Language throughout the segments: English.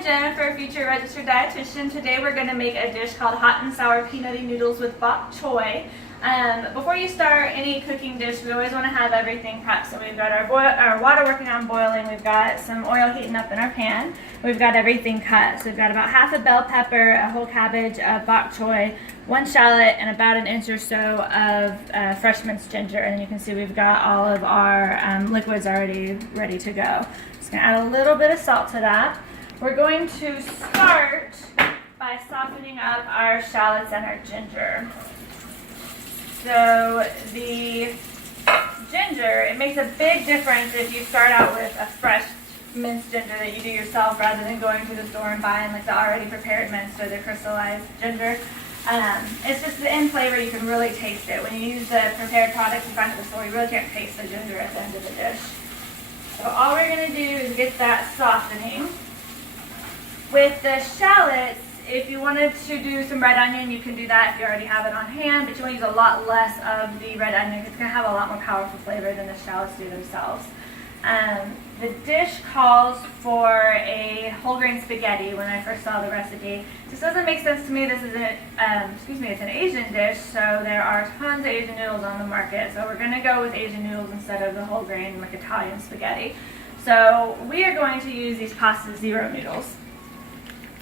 I'm Jen for Future Registered Dietitian. Today we're going to make a dish called hot and sour peanutty noodles with bok choy. Before you start any cooking dish, we always want to have everything prepped. So we've got our water working on boiling, we've got some oil heating up in our pan, we've got everything cut. So we've got about half a bell pepper, a whole cabbage, a bok choy, one shallot, and about an inch or so of fresh minced ginger. And you can see we've got all of our liquids already ready to go. Just going to add a little bit of salt to that. We're going to start by softening up our shallots and our ginger. So the ginger, it makes a big difference if you start out with a fresh minced ginger that you do yourself rather than going to the store and buying like the already prepared minced or the crystallized ginger. It's just the end flavor, you can really taste it. When you use the prepared products in front of the store, you really can't taste the ginger at the end of the dish. So all we're going to do is get that softening. With the shallots, if you wanted to do some red onion, you can do that if you already have it on hand, but you want to use a lot less of the red onion. It's going to have a lot more powerful flavor than the shallots do themselves. The dish calls for a whole grain spaghetti when I first saw the recipe. This doesn't make sense to me. This is it's an Asian dish, so there are tons of Asian noodles on the market. So we're going to go with Asian noodles instead of the whole grain like Italian spaghetti. So we are going to use these pasta zero noodles.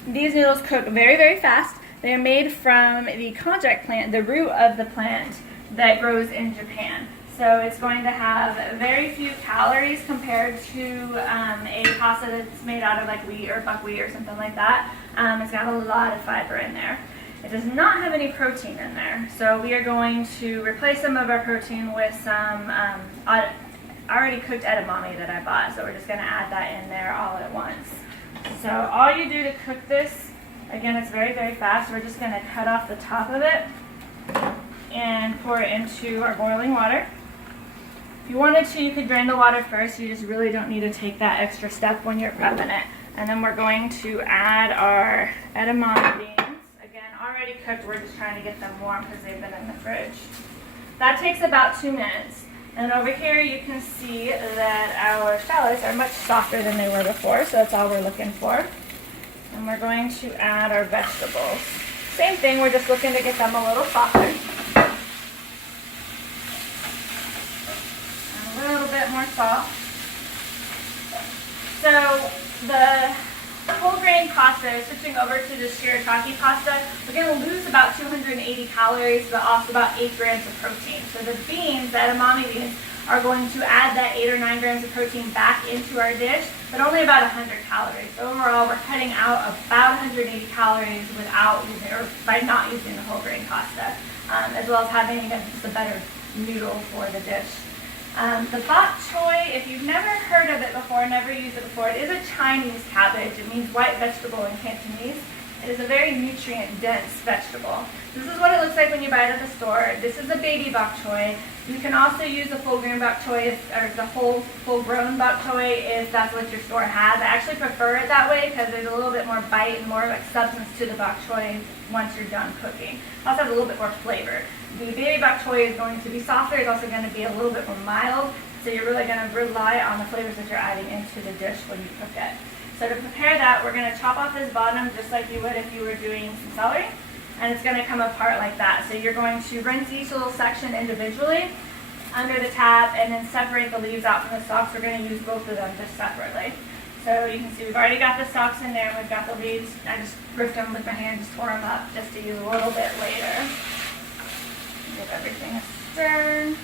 These noodles cook very, very fast. They are made from the konjac plant, the root of the plant that grows in Japan. So it's going to have very few calories compared to a pasta that's made out of like wheat or buckwheat or something like that. It's got a lot of fiber in there. It does not have any protein in there. So we are going to replace some of our protein with some already cooked edamame that I bought. So we're just going to add that in there all at once. So all you do to cook this, again, it's very, very fast. We're just going to cut off the top of it and pour it into our boiling water. If you wanted to, you could drain the water first. You just really don't need to take that extra step when you're prepping it. And then we're going to add our edamame beans. Again, already cooked. We're just trying to get them warm because they've been in the fridge. That takes about 2 minutes. And over here you can see that our shallots are much softer than they were before, so that's all we're looking for. And we're going to add our vegetables. Same thing, we're just looking to get them a little softer. And a little bit more salt. So the whole grain pasta, switching over to the shirataki pasta, we're going to lose about 280 calories, but also about 8 grams of protein. So the beans, the edamame beans, are going to add that 8 or 9 grams of protein back into our dish, but only about 100 calories. So overall, we're cutting out about 180 calories without using, or by not using the whole grain pasta, as well as having just a better noodle for the dish. The bok choy, if you've never heard of it before, never used it before, it is a Chinese cabbage. It means white vegetable in Cantonese. It is a very nutrient-dense vegetable. This is what it looks like when you buy it at the store. This is a baby bok choy. You can also use the full grain bok choy, or the whole full-grown bok choy if that's what your store has. I actually prefer it that way because there's a little bit more bite and more like substance to the bok choy once you're done cooking. It also has a little bit more flavor. The baby bok choy is going to be softer. It's also going to be a little bit more mild. So you're really going to rely on the flavors that you're adding into the dish when you cook it. So to prepare that, we're going to chop off this bottom just like you would if you were doing some celery. And it's going to come apart like that. So you're going to rinse each little section individually under the tap and then separate the leaves out from the stalks. We're going to use both of them just separately. So you can see we've already got the stalks in there and we've got the leaves. I just ripped them with my hand, just tore them up just to use a little bit later. Give everything a stir.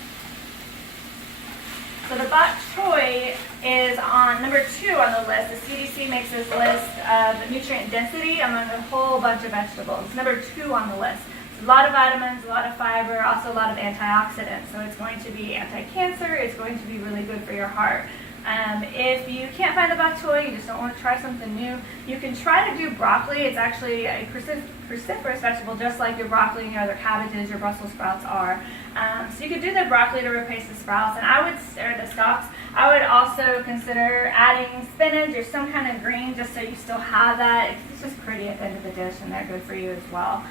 So the bok choy is on number 2 on the list. The CDC makes this list of nutrient density among a whole bunch of vegetables. It's number 2 on the list. It's a lot of vitamins, a lot of fiber, also a lot of antioxidants. So it's going to be anti-cancer. It's going to be really good for your heart. If you can't find the bok choy, you just don't want to try something new, you can try to do broccoli. It's actually a cruciferous vegetable just like your broccoli and your other cabbages, your Brussels sprouts are. So you could do the broccoli to replace the sprouts, and or the stalks. I would also consider adding spinach or some kind of green just so you still have that. It's just pretty at the end of the dish and they're good for you as well.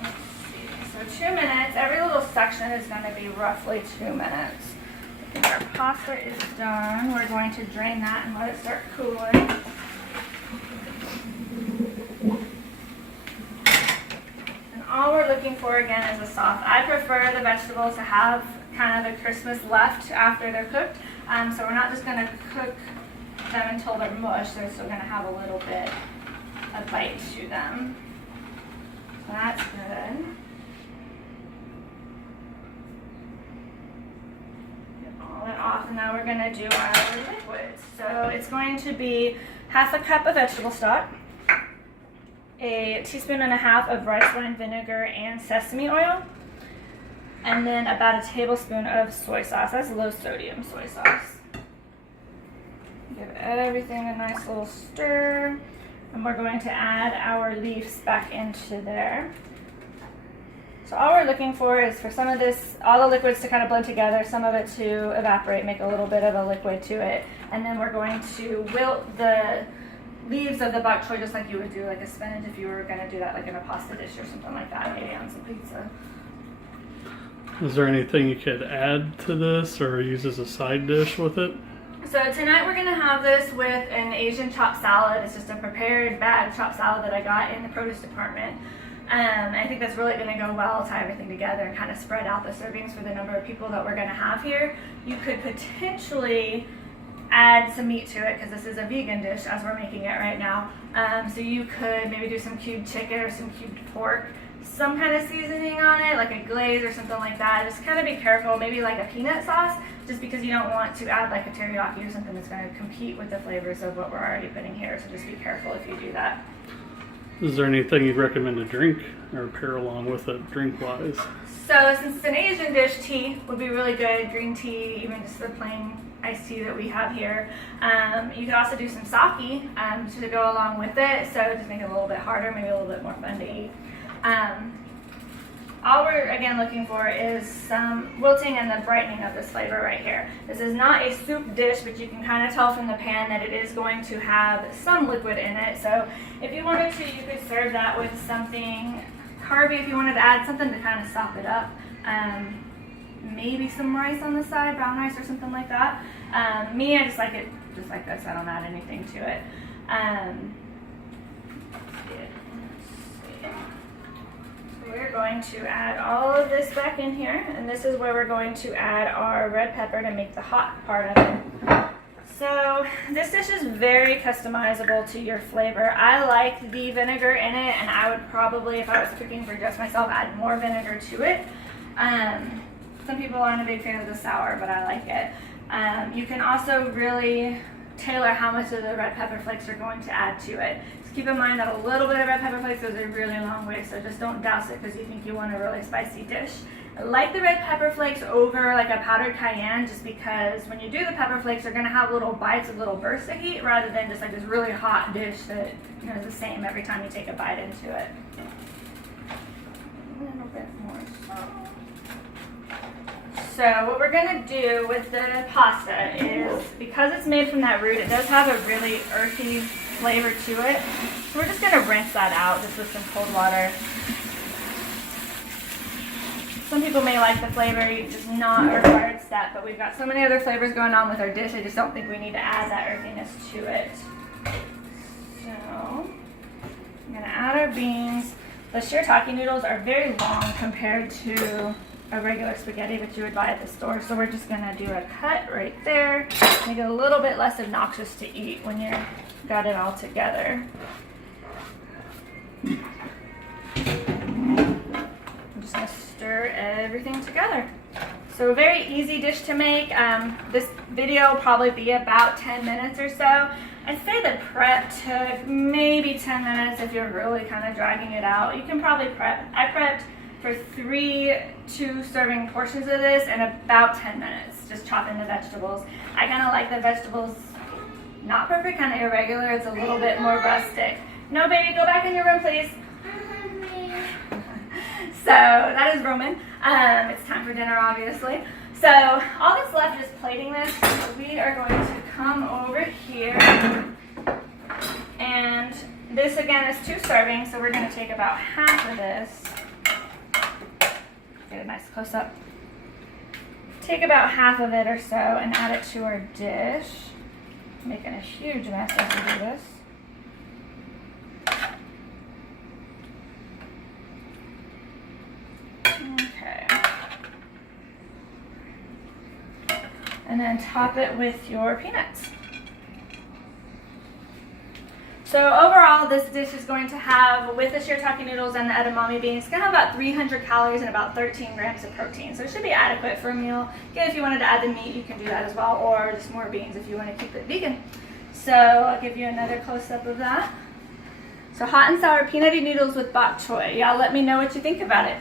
Let's see. So 2 minutes, every little section is going to be roughly 2 minutes. Our pasta is done. We're going to drain that and let it start cooling. And all we're looking for again is a soft. I prefer the vegetables to have kind of the crispness left after they're cooked. So we're not just going to cook them until they're mush. They're still going to have a little bit of bite to them. So that's good. Off, and now we're going to do our liquids. So it's going to be half a cup of vegetable stock, a teaspoon and a half of rice wine vinegar and sesame oil, and then about a tablespoon of soy sauce. That's low sodium soy sauce. Give everything a nice little stir, and we're going to add our leaves back into there. So all we're looking for is for some of this, all the liquids to kind of blend together, some of it to evaporate, make a little bit of a liquid to it. And then we're going to wilt the leaves of the bok choy just like you would do like a spinach if you were going to do that like in a pasta dish or something like that, maybe on some pizza. Is there anything you could add to this or use as a side dish with it? So tonight we're going to have this with an Asian chopped salad. It's just a prepared bag chopped salad that I got in the produce department. I think that's really going to go well, tie everything together and kind of spread out the servings for the number of people that we're going to have here. You could potentially add some meat to it because this is a vegan dish as we're making it right now. So you could maybe do some cubed chicken or some cubed pork, some kind of seasoning on it, like a glaze or something like that. Just kind of be careful, maybe like a peanut sauce, just because you don't want to add like a teriyaki or something that's going to compete with the flavors of what we're already putting here. So just be careful if you do that. Is there anything you'd recommend to drink or pair along with it drink-wise? So since it's an Asian dish, tea would be really good. Green tea, even just the plain iced tea that we have here. You could also do some sake to go along with it, so just make it a little bit harder, maybe a little bit more fun to eat. All we're again looking for is some wilting and the brightening of this flavor right here. This is not a soup dish, but you can kind of tell from the pan that it is going to have some liquid in it. So if you wanted to, you could serve that with something carby if you wanted to add something to kind of sop it up. Maybe some rice on the side, brown rice or something like that. Me, I just like it just like this. I don't add anything to it. We're going to add all of this back in here, and this is where we're going to add our red pepper to make the hot part of it. So this dish is very customizable to your flavor. I like the vinegar in it, and I would probably, if I was cooking for just myself, add more vinegar to it. Some people aren't a big fan of the sour, but I like it. You can also really tailor how much of the red pepper flakes you're going to add to it. Keep in mind that a little bit of red pepper flakes goes a really long way, so just don't douse it because you think you want a really spicy dish. I like the red pepper flakes over like a powdered cayenne just because when you do the pepper flakes, they're going to have little bites of little bursts of heat rather than just like this really hot dish that is the same every time you take a bite into it. A little bit more salt. So what we're going to do with the pasta is, because it's made from that root, it does have a really earthy flavor to it. So we're just going to rinse that out just with some cold water. Some people may like the flavor, it's just not a required step, but we've got so many other flavors going on with our dish, I just don't think we need to add that earthiness to it. So I'm going to add our beans. The shirataki noodles are very long compared to a regular spaghetti that you would buy at the store, so we're just going to do a cut right there, make it a little bit less obnoxious to eat when you've got it all together. I'm just going to stir everything together. So a very easy dish to make. This video will probably be about 10 minutes or so. I'd say the prep took maybe 10 minutes if you're really kind of dragging it out. You can probably prep. I prepped for 3 2-serving portions of this in about 10 minutes, just chopping the vegetables. I kind of like the vegetables not perfect, kind of irregular. It's a little bit more rustic. No, baby, go back in your room, please. So that is Roman. It's time for dinner, obviously. So all that's left is plating this. So we are going to come over here, and this again is 2 servings, so we're going to take about half of this. Get a nice close up. take about half of it or so and add it to our dish. Making a huge mess as we do this. Okay. And then top it with your peanuts. So overall, this dish is going to have, with the shirataki noodles and the edamame beans, it's going to have about 300 calories and about 13 grams of protein. So it should be adequate for a meal. Again, if you wanted to add the meat, you can do that as well, or just more beans if you want to keep it vegan. So I'll give you another close-up of that. So hot and sour peanutty noodles with bok choy. Y'all let me know what you think about it.